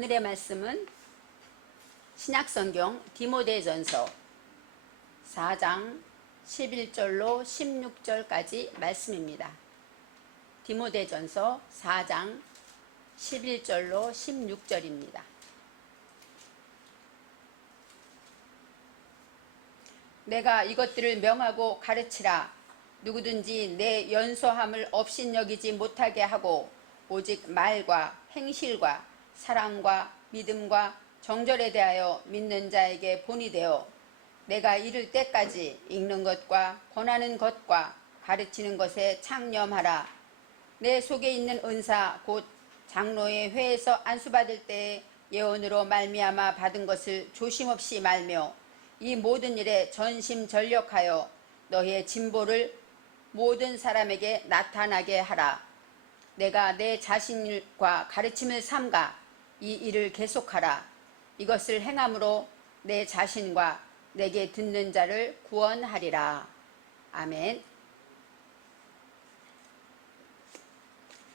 오늘의 말씀은 신약성경 디모데전서 4장 11절로 16절까지 말씀입니다. 디모데전서 4장 11절로 16절입니다. 내가 이것들을 명하고 가르치라. 누구든지 내 연소함을 업신여기지 못하게 하고 오직 말과 행실과 사랑과 믿음과 정절에 대하여 믿는 자에게 본이 되어 내가 이를 때까지 읽는 것과 권하는 것과 가르치는 것에 창념하라. 내 속에 있는 은사 곧 장로의 회에서 안수받을 때에 예언으로 말미암아 받은 것을 조심없이 말며 이 모든 일에 전심전력하여 너희의 진보를 모든 사람에게 나타나게 하라. 내가 내 자신과 가르침을 삼가 이 일을 계속하라. 이것을 행함으로 내 자신과 내게 듣는 자를 구원하리라. 아멘.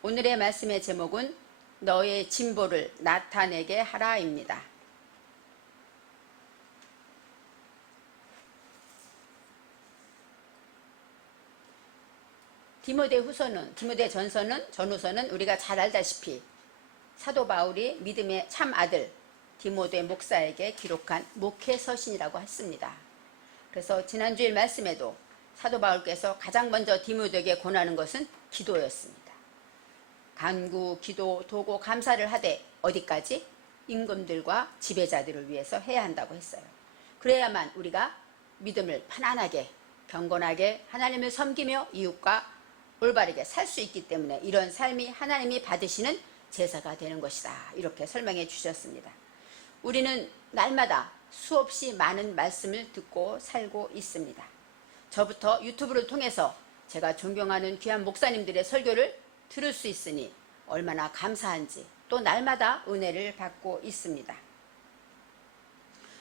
오늘의 말씀의 제목은 너의 진보를 나타내게 하라입니다. 디모데전서는 전후서는 우리가 잘 알다시피 사도 바울이 믿음의 참 아들 디모데 목사에게 기록한 목회서신이라고 했습니다. 그래서 지난주일 말씀에도 사도 바울께서 가장 먼저 디모데에게 권하는 것은 기도였습니다. 간구, 기도, 도고, 감사를 하되 어디까지? 임금들과 지배자들을 위해서 해야 한다고 했어요. 그래야만 우리가 믿음을 편안하게 경건하게 하나님을 섬기며 이웃과 올바르게 살 수 있기 때문에 이런 삶이 하나님이 받으시는 제사가 되는 것이다. 이렇게 설명해 주셨습니다. 우리는 날마다 수없이 많은 말씀을 듣고 살고 있습니다. 저부터 유튜브를 통해서 제가 존경하는 귀한 목사님들의 설교를 들을 수 있으니 얼마나 감사한지 또 날마다 은혜를 받고 있습니다.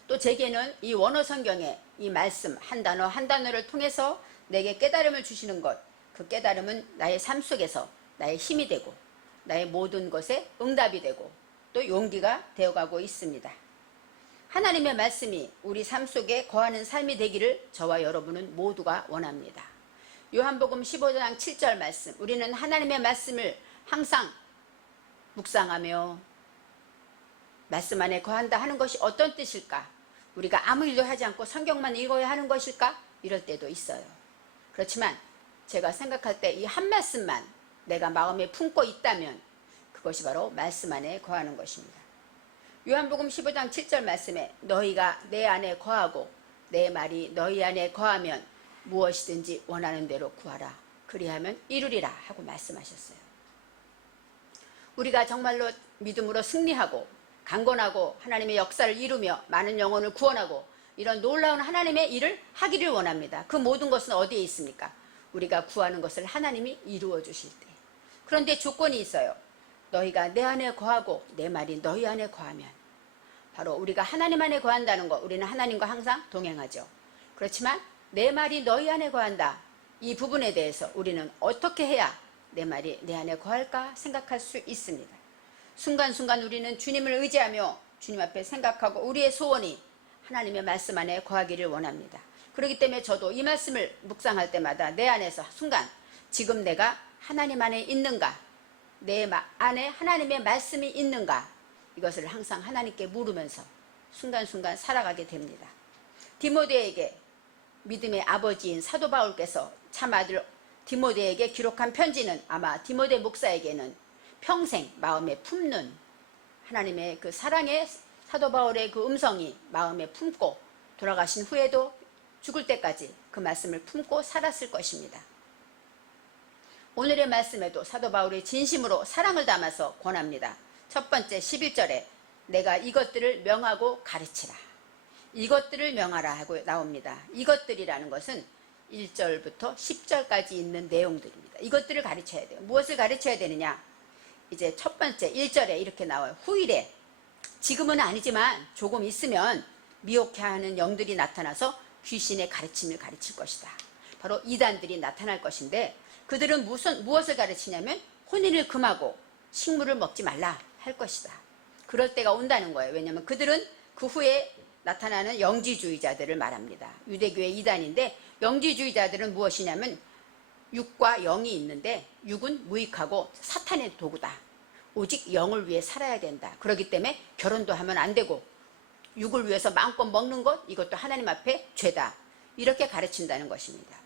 또 제게는 이 원어 성경의 이 말씀 한 단어 한 단어를 통해서 내게 깨달음을 주시는 것, 그 깨달음은 나의 삶 속에서 나의 힘이 되고 나의 모든 것에 응답이 되고 또 용기가 되어가고 있습니다. 하나님의 말씀이 우리 삶 속에 거하는 삶이 되기를 저와 여러분은 모두가 원합니다. 요한복음 15장 7절 말씀, 우리는 하나님의 말씀을 항상 묵상하며 말씀 안에 거한다 하는 것이 어떤 뜻일까? 우리가 아무 일도 하지 않고 성경만 읽어야 하는 것일까? 이럴 때도 있어요. 그렇지만 제가 생각할 때 이 한 말씀만 내가 마음에 품고 있다면 그것이 바로 말씀 안에 거하는 것입니다. 요한복음 15장 7절 말씀에 너희가 내 안에 거하고 내 말이 너희 안에 거하면 무엇이든지 원하는 대로 구하라. 그리하면 이루리라 하고 말씀하셨어요. 우리가 정말로 믿음으로 승리하고 강건하고 하나님의 역사를 이루며 많은 영혼을 구원하고 이런 놀라운 하나님의 일을 하기를 원합니다. 그 모든 것은 어디에 있습니까? 우리가 구하는 것을 하나님이 이루어 주실 때. 그런데 조건이 있어요. 너희가 내 안에 거하고 내 말이 너희 안에 거하면. 바로 우리가 하나님 안에 거한다는 것, 우리는 하나님과 항상 동행하죠. 그렇지만 내 말이 너희 안에 거한다. 이 부분에 대해서 우리는 어떻게 해야 내 말이 내 안에 거할까 생각할 수 있습니다. 순간순간 우리는 주님을 의지하며 주님 앞에 생각하고 우리의 소원이 하나님의 말씀 안에 거하기를 원합니다. 그렇기 때문에 저도 이 말씀을 묵상할 때마다 내 안에서 순간 지금 내가 하나님 안에 있는가, 내 안에 하나님의 말씀이 있는가, 이것을 항상 하나님께 물으면서 순간순간 살아가게 됩니다. 디모데에게 믿음의 아버지인 사도 바울께서 참아들 디모데에게 기록한 편지는 아마 디모데 목사에게는 평생 마음에 품는 하나님의 그 사랑의 사도 바울의 그 음성이 마음에 품고 돌아가신 후에도 죽을 때까지 그 말씀을 품고 살았을 것입니다. 오늘의 말씀에도 사도 바울이 진심으로 사랑을 담아서 권합니다. 첫 번째 11절에 내가 이것들을 명하고 가르치라. 이것들을 명하라 하고 나옵니다. 이것들이라는 것은 1절부터 10절까지 있는 내용들입니다. 이것들을 가르쳐야 돼요. 무엇을 가르쳐야 되느냐? 이제 첫 번째 1절에 이렇게 나와요. 후일에 지금은 아니지만 조금 있으면 미혹해하는 영들이 나타나서 귀신의 가르침을 가르칠 것이다. 바로 이단들이 나타날 것인데 그들은 무엇을 가르치냐면 혼인을 금하고 식물을 먹지 말라 할 것이다. 그럴 때가 온다는 거예요. 왜냐하면 그들은 그 후에 나타나는 영지주의자들을 말합니다. 유대교의 이단인데 영지주의자들은 무엇이냐면 육과 영이 있는데 육은 무익하고 사탄의 도구다. 오직 영을 위해 살아야 된다. 그렇기 때문에 결혼도 하면 안 되고 육을 위해서 마음껏 먹는 것 이것도 하나님 앞에 죄다. 이렇게 가르친다는 것입니다.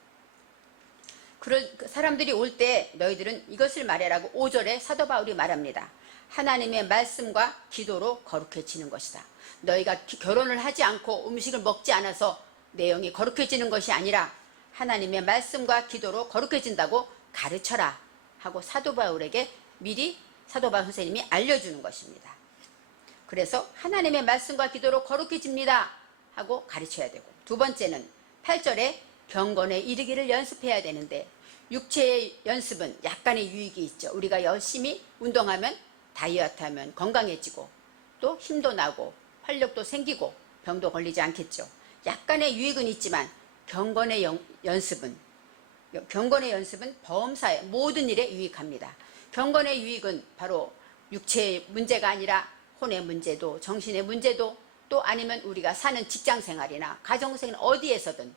그럴 사람들이 올 때 너희들은 이것을 말해라고 5절에 사도 바울이 말합니다. 하나님의 말씀과 기도로 거룩해지는 것이다. 너희가 결혼을 하지 않고 음식을 먹지 않아서 내 영이 거룩해지는 것이 아니라 하나님의 말씀과 기도로 거룩해진다고 가르쳐라 하고 사도 바울에게 미리 사도 바울 선생님이 알려주는 것입니다. 그래서 하나님의 말씀과 기도로 거룩해집니다 하고 가르쳐야 되고, 두 번째는 8절에 경건에 이르기를 연습해야 되는데, 육체의 연습은 약간의 유익이 있죠. 우리가 열심히 운동하면 다이어트하면 건강해지고 또 힘도 나고 활력도 생기고 병도 걸리지 않겠죠. 약간의 유익은 있지만 경건의 연습은 범사의 모든 일에 유익합니다. 경건의 유익은 바로 육체의 문제가 아니라 혼의 문제도 정신의 문제도 또 아니면 우리가 사는 직장생활이나 가정생활 어디에서든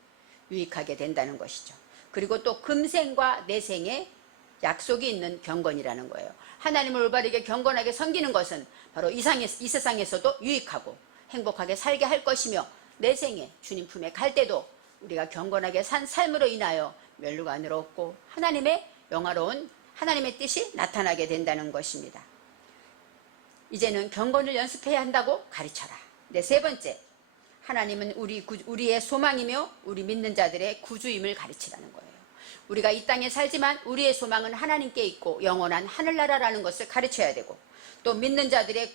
유익하게 된다는 것이죠. 그리고 또 금생과 내생에 약속이 있는 경건이라는 거예요. 하나님을 올바르게 경건하게 섬기는 것은 바로 이 세상에서도 유익하고 행복하게 살게 할 것이며, 내생에 주님 품에 갈 때도 우리가 경건하게 산 삶으로 인하여 멸류관을 얻고 하나님의 영화로운 하나님의 뜻이 나타나게 된다는 것입니다. 이제는 경건을 연습해야 한다고 가르쳐라. 네, 세 번째, 하나님은 우리의 소망이며 우리 믿는 자들의 구주임을 가르치라는 거예요. 우리가 이 땅에 살지만 우리의 소망은 하나님께 있고 영원한 하늘나라라는 것을 가르쳐야 되고, 또 믿는 자들의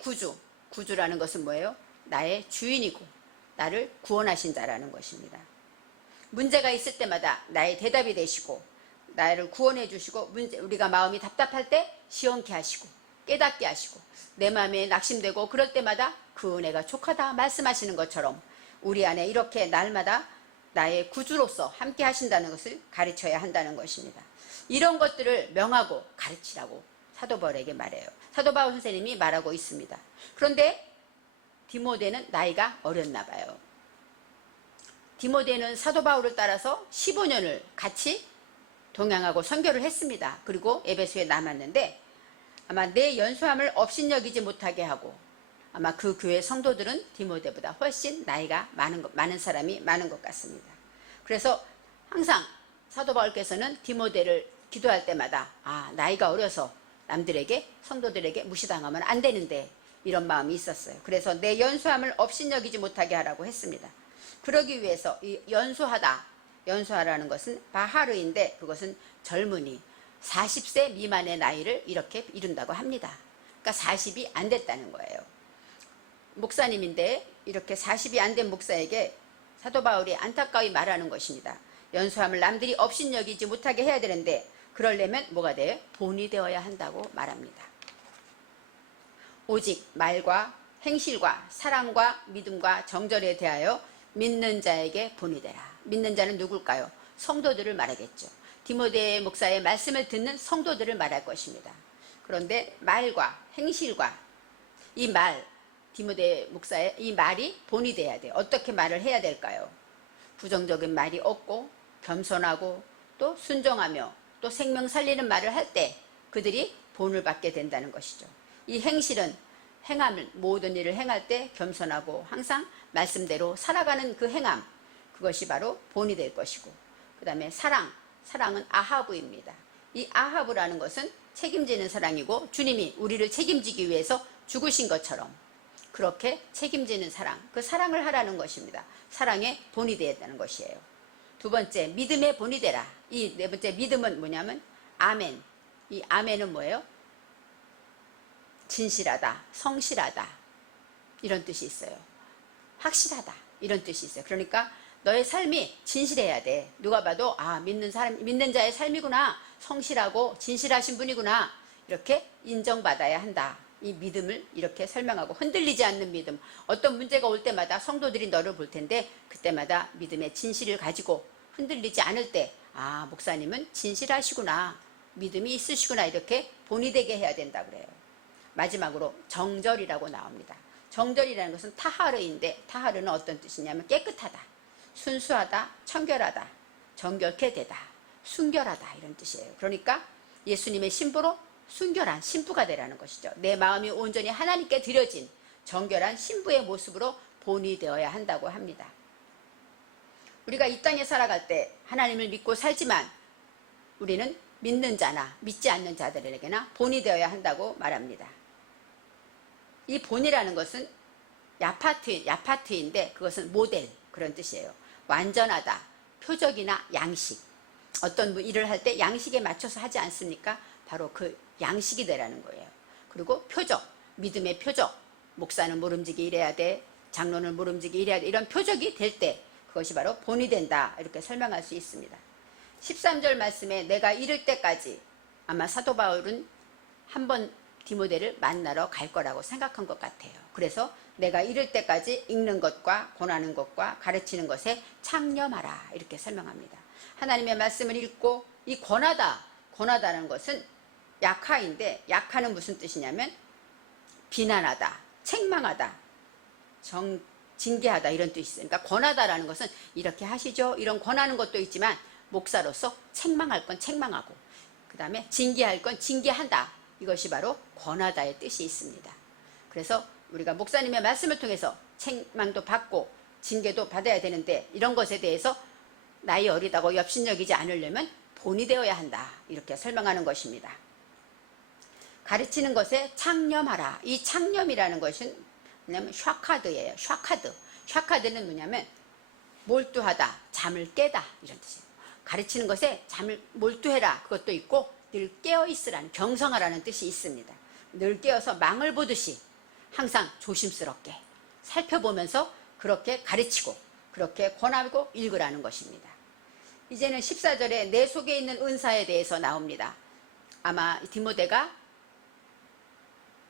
구주라는 것은 뭐예요? 나의 주인이고 나를 구원하신 자라는 것입니다. 문제가 있을 때마다 나의 대답이 되시고 나를 구원해 주시고, 우리가 마음이 답답할 때 시원케 하시고 깨닫게 하시고 내 마음에 낙심되고 그럴 때마다 그 은혜가 족하다 말씀하시는 것처럼 우리 안에 이렇게 날마다 나의 구주로서 함께 하신다는 것을 가르쳐야 한다는 것입니다. 이런 것들을 명하고 가르치라고 사도 바울에게 말해요. 사도 바울 선생님이 말하고 있습니다. 그런데 디모데는 나이가 어렸나 봐요. 디모데는 사도 바울을 따라서 15년을 같이 동행하고 선교를 했습니다. 그리고 에베소에 남았는데 아마 내 연소함을 업신여기지 못하게 하고, 아마 그 교회 성도들은 디모데보다 훨씬 나이가 많은 사람이 많은 것 같습니다. 그래서 항상 사도 바울께서는 디모데를 기도할 때마다 나이가 어려서 남들에게 성도들에게 무시당하면 안 되는데 이런 마음이 있었어요. 그래서 내 연소함을 업신여기지 못하게 하라고 했습니다. 그러기 위해서 이 연소하라는 것은 바하르인데 그것은 젊은이 40세 미만의 나이를 이렇게 이룬다고 합니다. 그러니까 40이 안 됐다는 거예요. 목사님인데 이렇게 40이 안 된 목사에게 사도 바울이 안타까이 말하는 것입니다. 연소함을 남들이 업신여기지 못하게 해야 되는데 그러려면 뭐가 돼요? 본이 되어야 한다고 말합니다. 오직 말과 행실과 사랑과 믿음과 정절에 대하여 믿는 자에게 본이 되라. 믿는 자는 누굴까요? 성도들을 말하겠죠. 디모데 목사의 말씀을 듣는 성도들을 말할 것입니다. 그런데 말과 행실과 이 말, 디모데 목사의 이 말이 본이 돼야 돼요. 어떻게 말을 해야 될까요? 부정적인 말이 없고 겸손하고 또 순종하며 또 생명 살리는 말을 할 때 그들이 본을 받게 된다는 것이죠. 이 행실은 모든 일을 행할 때 겸손하고 항상 말씀대로 살아가는 그 행함, 그것이 바로 본이 될 것이고, 그 다음에 사랑은 아하브입니다. 이 아하브라는 것은 책임지는 사랑이고, 주님이 우리를 책임지기 위해서 죽으신 것처럼 그렇게 책임지는 사랑, 그 사랑을 하라는 것입니다. 사랑의 본이 되었다는 것이에요. 두 번째, 믿음의 본이 되라. 이 네 번째 믿음은 뭐냐면 아멘. 이 아멘은 뭐예요? 진실하다, 성실하다 이런 뜻이 있어요. 확실하다 이런 뜻이 있어요. 그러니까 너의 삶이 진실해야 돼. 누가 봐도 믿는 자의 삶이구나, 성실하고 진실하신 분이구나, 이렇게 인정받아야 한다. 이 믿음을 이렇게 설명하고, 흔들리지 않는 믿음. 어떤 문제가 올 때마다 성도들이 너를 볼 텐데 그때마다 믿음의 진실을 가지고 흔들리지 않을 때 목사님은 진실하시구나, 믿음이 있으시구나, 이렇게 본이 되게 해야 된다 그래요. 마지막으로 정절이라고 나옵니다. 정절이라는 것은 타하르인데 타하르는 어떤 뜻이냐면 깨끗하다, 순수하다, 청결하다, 정결케 되다, 순결하다 이런 뜻이에요. 그러니까 예수님의 신부로 순결한 신부가 되라는 것이죠. 내 마음이 온전히 하나님께 드려진 정결한 신부의 모습으로 본이 되어야 한다고 합니다. 우리가 이 땅에 살아갈 때 하나님을 믿고 살지만 우리는 믿는 자나 믿지 않는 자들에게나 본이 되어야 한다고 말합니다. 이 본이라는 것은 야파트인데 그것은 모델 그런 뜻이에요. 완전하다, 표적이나 양식. 어떤 일을 할 때 양식에 맞춰서 하지 않습니까? 바로 그 양식이 되라는 거예요. 그리고 표적, 믿음의 표적. 목사는 모름지기 이래야 돼, 장로는 모름지기 이래야 돼, 이런 표적이 될 때 그것이 바로 본이 된다 이렇게 설명할 수 있습니다. 13절 말씀에 내가 이를 때까지 아마 사도 바울은 한번 디모데를 만나러 갈 거라고 생각한 것 같아요. 그래서 내가 이를 때까지 읽는 것과 권하는 것과 가르치는 것에 창념하라 이렇게 설명합니다. 하나님의 말씀을 읽고 이 권하다는 것은 약하인데 약하는 무슨 뜻이냐면 비난하다, 책망하다, 징계하다 이런 뜻이 있어요. 그러니까 권하다라는 것은 이렇게 하시죠 이런 권하는 것도 있지만 목사로서 책망할 건 책망하고 그 다음에 징계할 건 징계한다. 이것이 바로 권하다의 뜻이 있습니다. 그래서 우리가 목사님의 말씀을 통해서 책망도 받고 징계도 받아야 되는데 이런 것에 대해서 나이 어리다고 엽신여기지 않으려면 본이 되어야 한다. 이렇게 설명하는 것입니다. 가르치는 것에 창념하라. 이 창념이라는 것은 뭐냐면 샤카드예요. 샤카드는 뭐냐면 몰두하다, 잠을 깨다 이런 뜻이에요. 가르치는 것에 잠을 몰두해라 그것도 있고 늘 깨어있으라는 경성하라는 뜻이 있습니다. 늘 깨어서 망을 보듯이 항상 조심스럽게 살펴보면서 그렇게 가르치고 그렇게 권하고 읽으라는 것입니다. 이제는 14절에 내 속에 있는 은사에 대해서 나옵니다. 아마 디모데가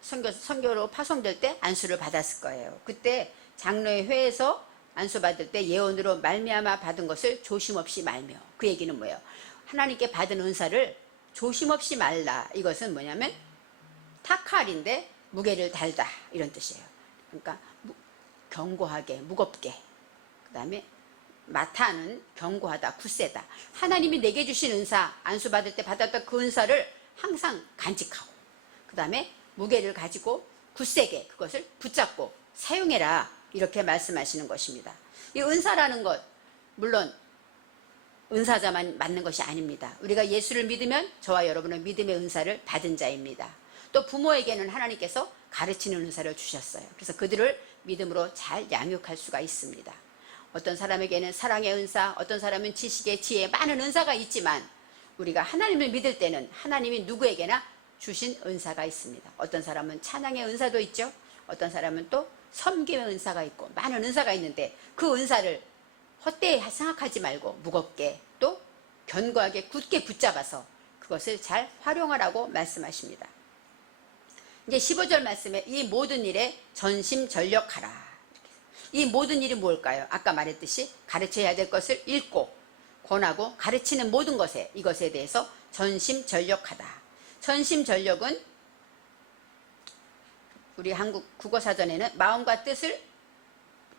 선교로 파송될 때 안수를 받았을 거예요. 그때 장로의 회에서 안수 받을 때 예언으로 말미암아 받은 것을 조심없이 말며, 그 얘기는 뭐예요? 하나님께 받은 은사를 조심없이 말라. 이것은 뭐냐면 타칼인데 무게를 달다 이런 뜻이에요. 그러니까 견고하게, 무겁게. 그 다음에 마타는 견고하다, 굳세다. 하나님이 내게 주신 은사, 안수 받을 때 받았던 그 은사를 항상 간직하고 그 다음에 무게를 가지고 굳세게 그것을 붙잡고 사용해라 이렇게 말씀하시는 것입니다. 이 은사라는 것 물론 은사자만 맞는 것이 아닙니다. 우리가 예수를 믿으면 저와 여러분은 믿음의 은사를 받은 자입니다. 또 부모에게는 하나님께서 가르치는 은사를 주셨어요. 그래서 그들을 믿음으로 잘 양육할 수가 있습니다. 어떤 사람에게는 사랑의 은사, 어떤 사람은 지식의 지혜, 많은 은사가 있지만 우리가 하나님을 믿을 때는 하나님이 누구에게나 주신 은사가 있습니다. 어떤 사람은 찬양의 은사도 있죠. 어떤 사람은 또 섬김의 은사가 있고 많은 은사가 있는데 그 은사를 헛되이 생각하지 말고 무겁게 또 견고하게 굳게 붙잡아서 그것을 잘 활용하라고 말씀하십니다. 이제 15절 말씀에 이 모든 일에 전심전력하라. 이 모든 일이 뭘까요? 아까 말했듯이 가르쳐야 될 것을 읽고 권하고 가르치는 모든 것에 이것에 대해서 전심전력하다. 전심전력은 우리 한국 국어사전에는 마음과 뜻을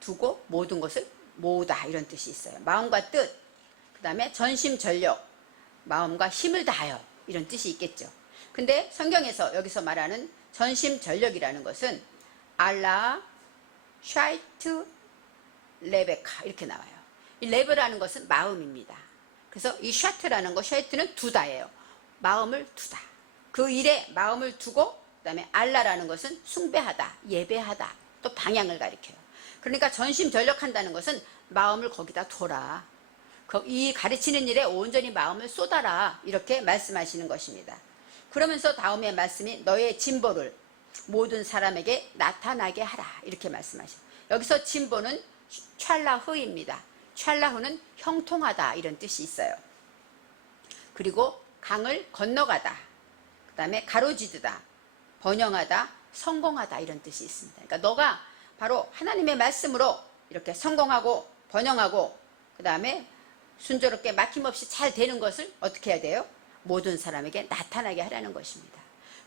두고 모든 것을 모으다 이런 뜻이 있어요. 마음과 뜻, 그 다음에 전심전력, 마음과 힘을 다하여 이런 뜻이 있겠죠. 근데 성경에서 여기서 말하는 전심전력이라는 것은 알라, 샤이트, 레베카 이렇게 나와요. 이 레베라는 것은 마음입니다. 그래서 이 샤트라는 거, 샤이트는 두다예요. 마음을 두다. 그 일에 마음을 두고 그 다음에 알라라는 것은 숭배하다, 예배하다, 또 방향을 가리켜요. 그러니까 전심전력한다는 것은 마음을 거기다 둬라. 이 가르치는 일에 온전히 마음을 쏟아라. 이렇게 말씀하시는 것입니다. 그러면서 다음에 말씀이 너의 진보를 모든 사람에게 나타나게 하라. 이렇게 말씀하셔요. 여기서 진보는 찰라흐입니다. 찰라흐는 형통하다 이런 뜻이 있어요. 그리고 강을 건너가다. 그 다음에 가로지르다. 번영하다. 성공하다 이런 뜻이 있습니다. 그러니까 너가 바로 하나님의 말씀으로 이렇게 성공하고 번영하고 그 다음에 순조롭게 막힘없이 잘 되는 것을 어떻게 해야 돼요? 모든 사람에게 나타나게 하라는 것입니다.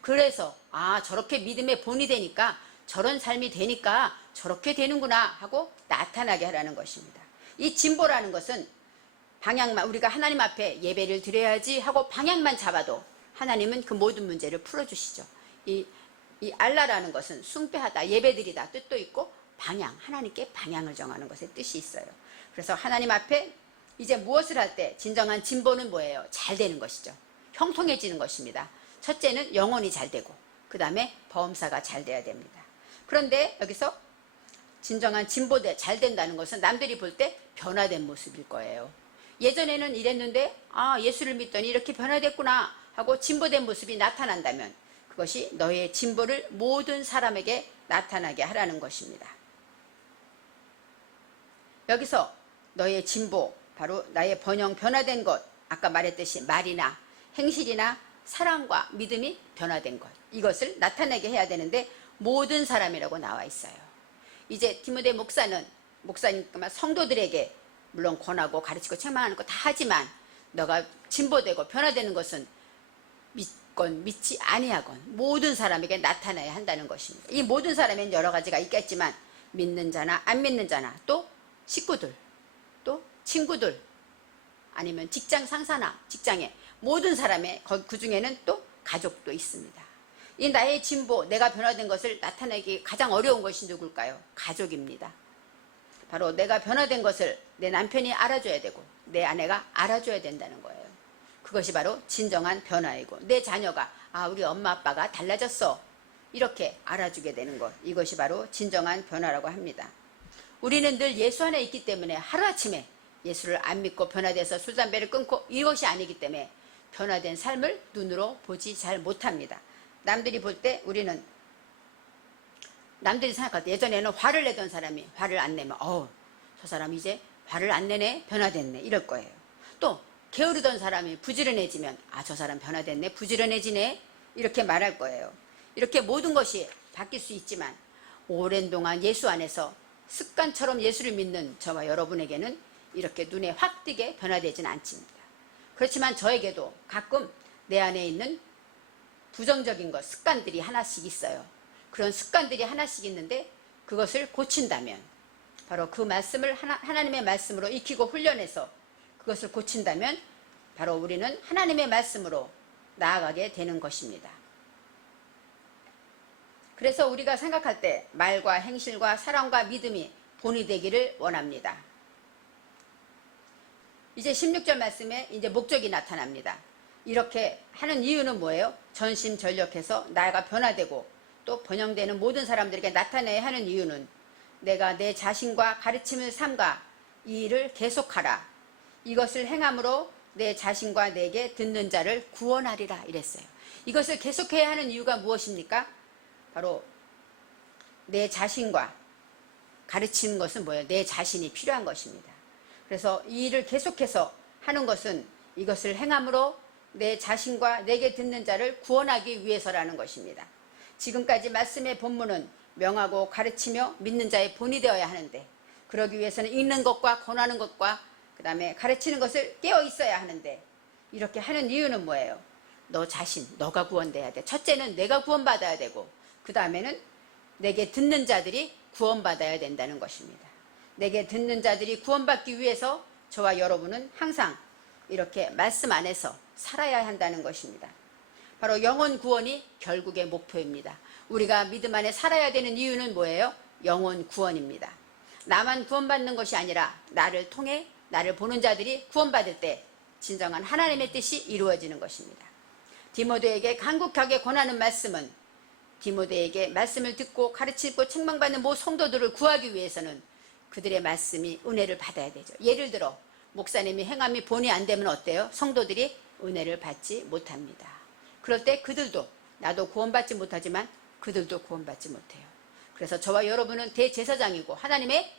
그래서 저렇게 믿음의 본이 되니까 저런 삶이 되니까 저렇게 되는구나 하고 나타나게 하라는 것입니다. 이 진보라는 것은 방향만, 우리가 하나님 앞에 예배를 드려야지 하고 방향만 잡아도 하나님은 그 모든 문제를 풀어주시죠. 이 알라라는 것은 숭배하다, 예배드리다 뜻도 있고 방향, 하나님께 방향을 정하는 것의 뜻이 있어요. 그래서 하나님 앞에 이제 무엇을 할 때 진정한 진보는 뭐예요? 잘 되는 것이죠. 형통해지는 것입니다. 첫째는 영혼이 잘 되고 그 다음에 범사가 잘 돼야 됩니다. 그런데 여기서 진정한 진보돼 잘 된다는 것은 남들이 볼 때 변화된 모습일 거예요. 예전에는 이랬는데 예수를 믿더니 이렇게 변화됐구나 하고 진보된 모습이 나타난다면 그것이 너의 진보를 모든 사람에게 나타나게 하라는 것입니다. 여기서 너의 진보, 바로 나의 번영 변화된 것, 아까 말했듯이 말이나 행실이나 사랑과 믿음이 변화된 것, 이것을 나타내게 해야 되는데 모든 사람이라고 나와 있어요. 이제 디모데 목사님과 성도들에게 물론 권하고 가르치고 책망하는 거 다 하지만 너가 진보되고 변화되는 것은 믿건 믿지 아니하건 모든 사람에게 나타나야 한다는 것입니다. 이 모든 사람에는 여러 가지가 있겠지만 믿는 자나 안 믿는 자나 또 식구들 또 친구들 아니면 직장 상사나 직장에 모든 사람의 그 중에는 또 가족도 있습니다. 이 나의 진보, 내가 변화된 것을 나타내기 가장 어려운 것이 누굴까요? 가족입니다. 바로 내가 변화된 것을 내 남편이 알아줘야 되고 내 아내가 알아줘야 된다는 거예요. 그것이 바로 진정한 변화이고 내 자녀가 우리 엄마 아빠가 달라졌어 이렇게 알아주게 되는 것, 이것이 바로 진정한 변화라고 합니다. 우리는 늘 예수 안에 있기 때문에 하루아침에 예수를 안 믿고 변화돼서 술, 담배를 끊고 이것이 아니기 때문에 변화된 삶을 눈으로 보지 잘 못합니다. 남들이 볼 때 우리는 남들이 생각할 때 예전에는 화를 내던 사람이 화를 안 내면 저 사람 이제 화를 안 내네, 변화됐네 이럴 거예요. 또 게으르던 사람이 부지런해지면 저 사람 변화됐네, 부지런해지네 이렇게 말할 거예요. 이렇게 모든 것이 바뀔 수 있지만 오랜 동안 예수 안에서 습관처럼 예수를 믿는 저와 여러분에게는 이렇게 눈에 확 띄게 변화되지는 않습니다. 그렇지만 저에게도 가끔 내 안에 있는 부정적인 것, 습관들이 하나씩 있어요. 그런 습관들이 하나씩 있는데 그것을 고친다면 바로 그 말씀을 하나님의 말씀으로 익히고 훈련해서 그것을 고친다면 바로 우리는 하나님의 말씀으로 나아가게 되는 것입니다. 그래서 우리가 생각할 때 말과 행실과 사랑과 믿음이 본이 되기를 원합니다. 이제 16절 말씀에 이제 목적이 나타납니다. 이렇게 하는 이유는 뭐예요? 전심전력해서 나가 변화되고 또 번영되는 모든 사람들에게 나타내야 하는 이유는 내가 내 자신과 가르침을 삼가 이 일을 계속하라. 이것을 행함으로 내 자신과 내게 듣는 자를 구원하리라 이랬어요. 이것을 계속해야 하는 이유가 무엇입니까? 바로 내 자신과 가르치는 것은 뭐예요? 내 자신이 필요한 것입니다. 그래서 이 일을 계속해서 하는 것은 이것을 행함으로 내 자신과 내게 듣는 자를 구원하기 위해서라는 것입니다. 지금까지 말씀의 본문은 명하고 가르치며 믿는 자의 본이 되어야 하는데 그러기 위해서는 읽는 것과 권하는 것과 그 다음에 가르치는 것을 깨어 있어야 하는데 이렇게 하는 이유는 뭐예요? 너 자신, 너가 구원돼야 돼. 첫째는 내가 구원받아야 되고 그 다음에는 내게 듣는 자들이 구원받아야 된다는 것입니다. 내게 듣는 자들이 구원받기 위해서 저와 여러분은 항상 이렇게 말씀 안에서 살아야 한다는 것입니다. 바로 영혼 구원이 결국의 목표입니다. 우리가 믿음 안에 살아야 되는 이유는 뭐예요? 영혼 구원입니다. 나만 구원받는 것이 아니라 나를 통해 나를 보는 자들이 구원받을 때 진정한 하나님의 뜻이 이루어지는 것입니다. 디모데에게 간곡하게 권하는 말씀은 디모데에게 말씀을 듣고 가르치고 책망받는 모든 성도들을 구하기 위해서는 그들의 말씀이 은혜를 받아야 되죠. 예를 들어 목사님이 행함이 본이 안 되면 어때요? 성도들이 은혜를 받지 못합니다. 그럴 때 그들도 나도 구원받지 못하지만 그들도 구원받지 못해요. 그래서 저와 여러분은 대제사장이고 하나님의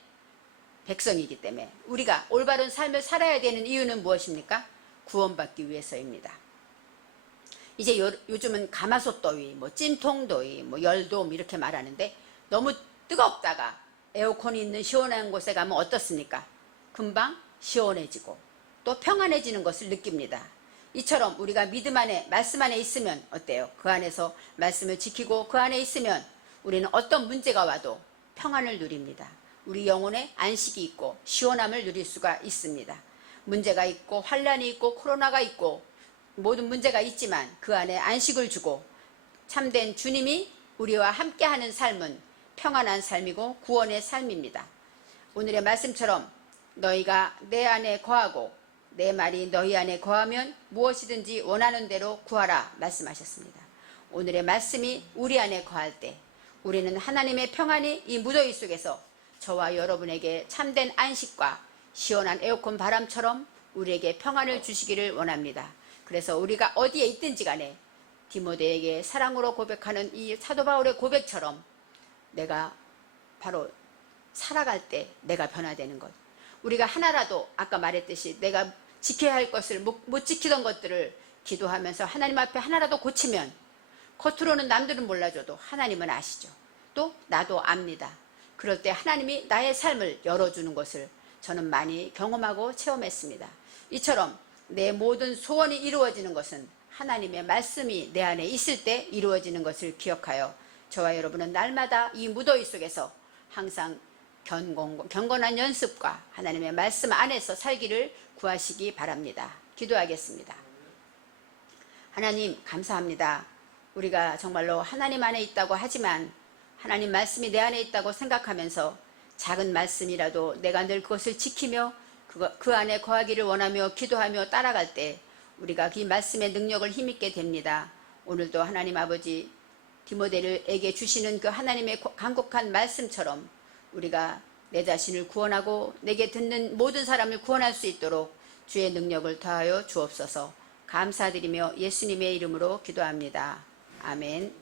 백성이기 때문에 우리가 올바른 삶을 살아야 되는 이유는 무엇입니까? 구원받기 위해서입니다. 이제 요즘은 가마솥더위, 찜통더위, 열돔 이렇게 말하는데 너무 뜨겁다가 에어컨이 있는 시원한 곳에 가면 어떻습니까? 금방 시원해지고 또 평안해지는 것을 느낍니다. 이처럼 우리가 믿음 안에 말씀 안에 있으면 어때요? 그 안에서 말씀을 지키고 그 안에 있으면 우리는 어떤 문제가 와도 평안을 누립니다. 우리 영혼에 안식이 있고 시원함을 누릴 수가 있습니다. 문제가 있고 환란이 있고 코로나가 있고 모든 문제가 있지만 그 안에 안식을 주고 참된 주님이 우리와 함께하는 삶은 평안한 삶이고 구원의 삶입니다. 오늘의 말씀처럼 너희가 내 안에 거하고 내 말이 너희 안에 거하면 무엇이든지 원하는 대로 구하라 말씀하셨습니다. 오늘의 말씀이 우리 안에 거할 때 우리는 하나님의 평안이 이 무더위 속에서 저와 여러분에게 참된 안식과 시원한 에어컨 바람처럼 우리에게 평안을 주시기를 원합니다. 그래서 우리가 어디에 있든지 간에 디모데에게 사랑으로 고백하는 이 사도 바울의 고백처럼 내가 바로 살아갈 때 내가 변화되는 것, 우리가 하나라도 아까 말했듯이 내가 지켜야 할 것을 못 지키던 것들을 기도하면서 하나님 앞에 하나라도 고치면 겉으로는 남들은 몰라줘도 하나님은 아시죠. 또 나도 압니다. 그럴 때 하나님이 나의 삶을 열어주는 것을 저는 많이 경험하고 체험했습니다. 이처럼 내 모든 소원이 이루어지는 것은 하나님의 말씀이 내 안에 있을 때 이루어지는 것을 기억하여 저와 여러분은 날마다 이 무더위 속에서 항상 경건한 연습과 하나님의 말씀 안에서 살기를 구하시기 바랍니다. 기도하겠습니다. 하나님 감사합니다. 우리가 정말로 하나님 안에 있다고 하지만 하나님 말씀이 내 안에 있다고 생각하면서 작은 말씀이라도 내가 늘 그것을 지키며 그 안에 거하기를 원하며 기도하며 따라갈 때 우리가 그 말씀의 능력을 힘있게 됩니다. 오늘도 하나님 아버지 디모데에게 주시는 그 하나님의 간곡한 말씀처럼 우리가 내 자신을 구원하고 내게 듣는 모든 사람을 구원할 수 있도록 주의 능력을 더하여 주옵소서. 감사드리며 예수님의 이름으로 기도합니다. 아멘.